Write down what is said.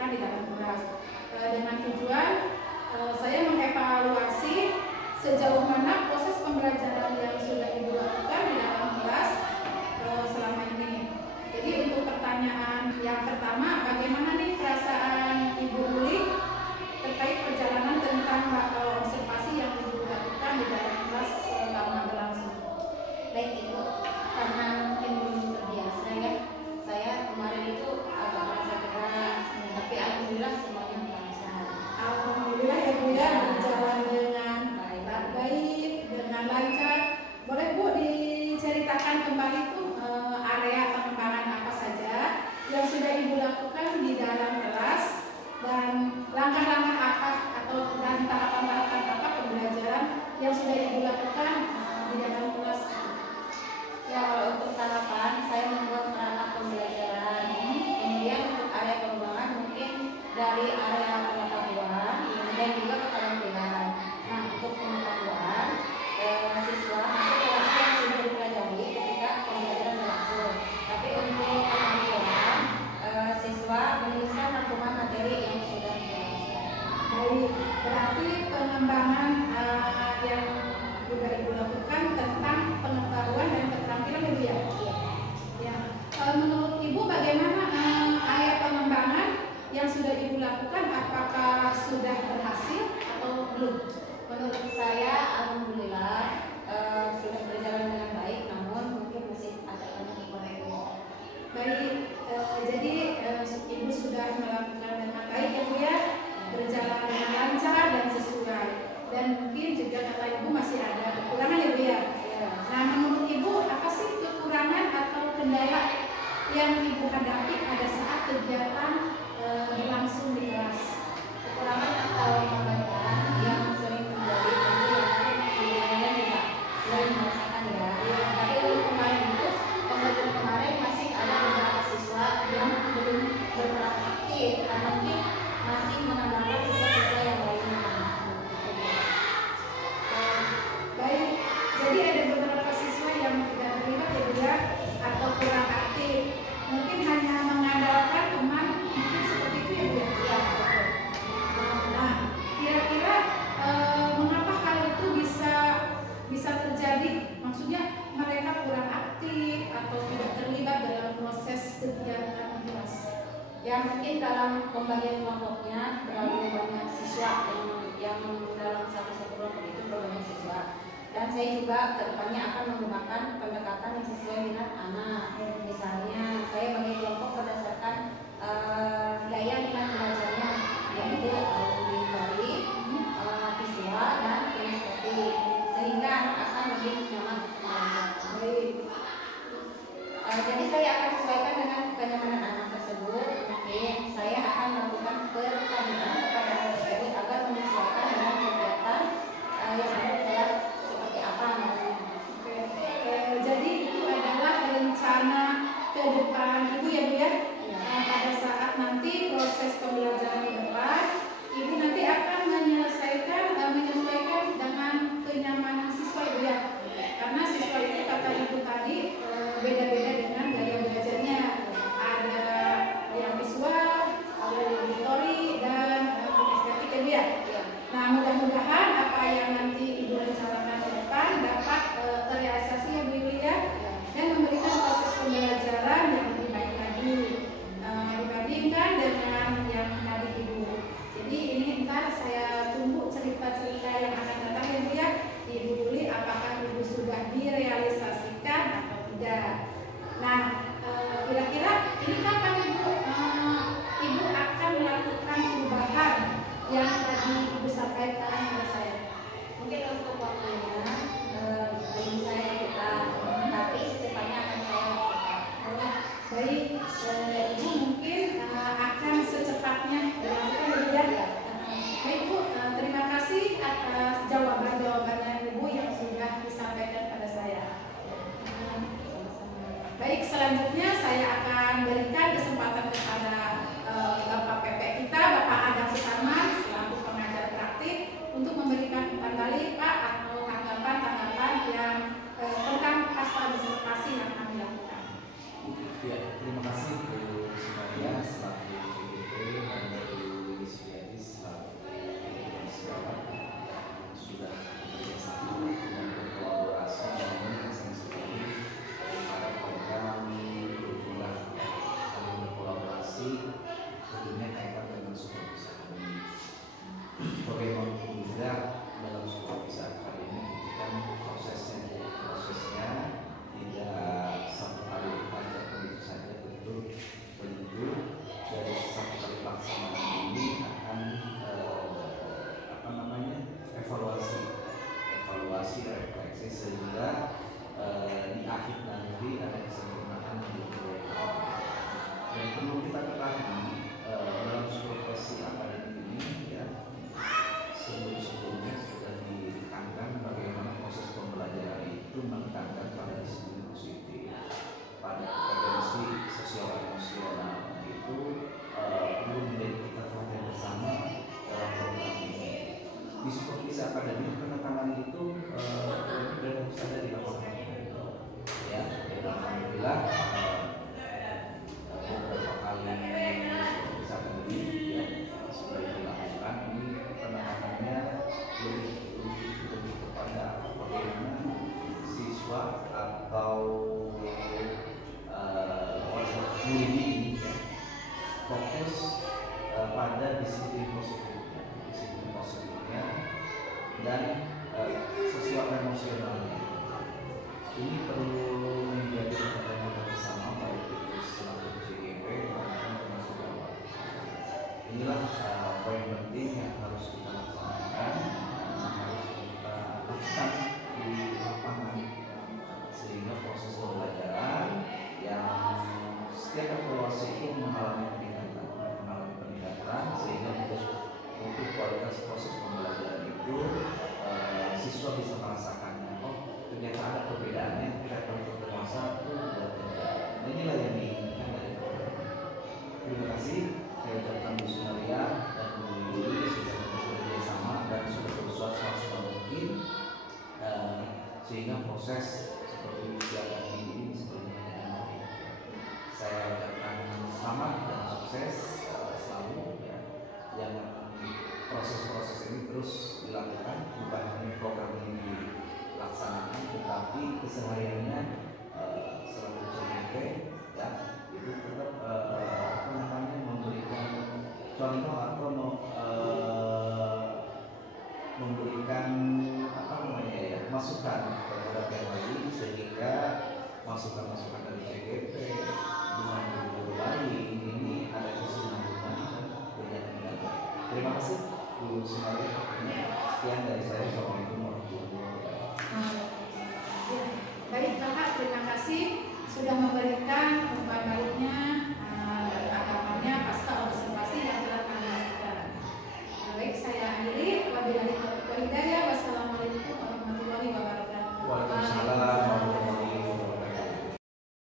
lakukan di dalam kelas dengan tujuan saya mengevaluasi sejauh mana proses pembelajaran yang sudah Ibu lakukan di dalam kelas selama ini. Jadi untuk pertanyaan yang pertama, bagaimana nih perasaan Ibu Uli terkait perjalanan tentang observasi yang Ibu lakukan di dalam kelas selama berlangsung? Baik Ibu, karena mungkin belum terbiasa ya, saya kemarin itu agak merasa berat, tapi alhamdulillah semuanya lancar. Alhamdulillah ya Bu ya, berjalan dengan baik, dengan lancar. Boleh Bu diceritakan kembali tuh area pengembangan apa saja yang sudah Ibu lakukan di dalam kelas dan langkah-langkah apa dan tahapan-tahapan apa pembelajaran yang sudah Ibu lakukan di dalam kelas? Ya, kalau untuk tahapan saya membuat perangkat pembelajaran, kemudian untuk area pengembangan mungkin dari area pengetahuan dan juga keterampilan. Nah, untuk pengetahuan siswa masuk ke waktu yang sudah dipelajari ketika pembelajaran berlangsung. Tapi untuk keterampilan siswa menuliskan rangkuman materi yang sudah dipelajari. Baik, berarti pengembangan yang sudah Ibu lakukan tentang pengetahuan dan keterampilan Ibu ya? Ya. Menurut Ibu bagaimana area pengembangan yang sudah Ibu lakukan, apakah sudah berhasil atau belum? Menurut saya alhamdulillah sudah berjalan dengan baik, namun mungkin masih ada banyak kekurangan. Baik, jadi Ibu sudah melakukan dengan baik ya Bu ya, berjalan dengan lancar dan sesuai. Dan mungkin juga kata Ibu masih ada kekurangan ya Bu ya. Nah, menurut Ibu apa sih kekurangan atau kendala yang Ibu hadapi pada saat kegiatan berlangsung di kelas? Kekurangan atau hambatan yang sering terjadi tentu yang juga sering merasakan ya. Tapi untuk kemarin itu pembelajaran kemarin masih ada beberapa siswa yang belum berperan aktif karena mungkin masih menambahkan siswa-siswa yang lainnya. Baik, jadi ada beberapa siswa yang tidak terlibat ya Bu ya, atau kurang aktif. Mungkin hanya mengandalkan teman, mungkin seperti itu ya Bu ya. Ya, betul. Nah, kira-kira mengapa hal itu bisa terjadi? Maksudnya mereka kurang aktif atau tidak terlibat dalam proses kegiatan kelas? Ya mungkin dalam pembagian kelompoknya terlalu banyak siswa yang dalam satu kelompok itu terlalu banyak siswa. Dan saya juga kedepannya akan menggunakan pendekatan yang sesuai minat anak. Misalnya saya bagi kelompok berdasarkan gaya minat belajarnya, yaitu auditori, visual dan kinestetik, sehingga anak akan lebih nyaman belajar. Jadi saya akan sesuaikan dengan kenyamanan anak tersebut. Mungkin saya akan melakukan pertanyaan kepada anak tersebut agar menyesuaikan dengan kegiatan yang ada di kelas seperti apa namanya. Jadi itu adalah rencana ke depan Ibu ya Bu ya. Pada saat nanti proses tentunya kaitan dengan supervisi akademik. Bagaimanapun juga dalam supervisi akademik itu kan prosesnya tidak satu kali belajar begitu saja, tentu dari satu kali pelaksanaan ini akan evaluasi refleksi sehingga di akhir nanti ada kesempurnaan yang diperlukan. Dan perlu kita ketahui dalam supervisi akademik ini ya sebelumnya sudah ditekankan bagaimana proses pembelajaran itu menekankan pada disiplin positif, pada kompetensi sosial emosional itu perlu menjadi kita perhatian bersama dalam program ini. Di supervisi akademik penekanan itu sudah saja dilakukan ya, dan alhamdulillah beberapa kali supervisi akademik ya sudah dilakukan. Ini penekanannya lebih kepada bagaimana siswa atau murid ini ya, fokus pada disiplin positifnya dan sosial emosionalnya. Ini perlu menjadi perhatian kita bersama, baik itu selaku CGP maupun termasuk awal. Inilah poin penting yang harus kita laksanakan, harus kita lakukan di lapangan, sehingga proses pembelajaran yang setiap evaluasi itu mengalami peningkatan, sehingga untuk kualitas proses pembelajaran itu siswa bisa merasakannya. Oh, ternyata ada perbedaannya, kita perlu berkuasa itu buat kerja. Inilah yang diinginkan dari program. Terima kasih. Saya ucapkan bismillah dan Budi sudah bekerja sama dan sudah berusaha semaksimal mungkin sehingga proses seperti ujian ini seperti ini. Saya ucapkan selamat dan sukses selalu ya. Yang proses-proses ini terus dilakukan, bukan hanya program ini dilaksanakan, tetapi kesehariannya selalu CGP ya, itu tetap memberikan contoh atau memberikan masukan terhadap yang lain, sehingga masukan-masukan dari CGP dengan guru lain ini ada kesinambungan dan berjalan. Terima kasih Bu Sumari. Sekian dari saya. Assalamualaikum warahmatullahi wabarakatuh. Baik Kakak, terima kasih sudah memberikan umpan baliknya dari agamanya pasca observasi yang telah kami lakukan. Baik, saya akhiri. Wabillahi taufiq wal hidayah.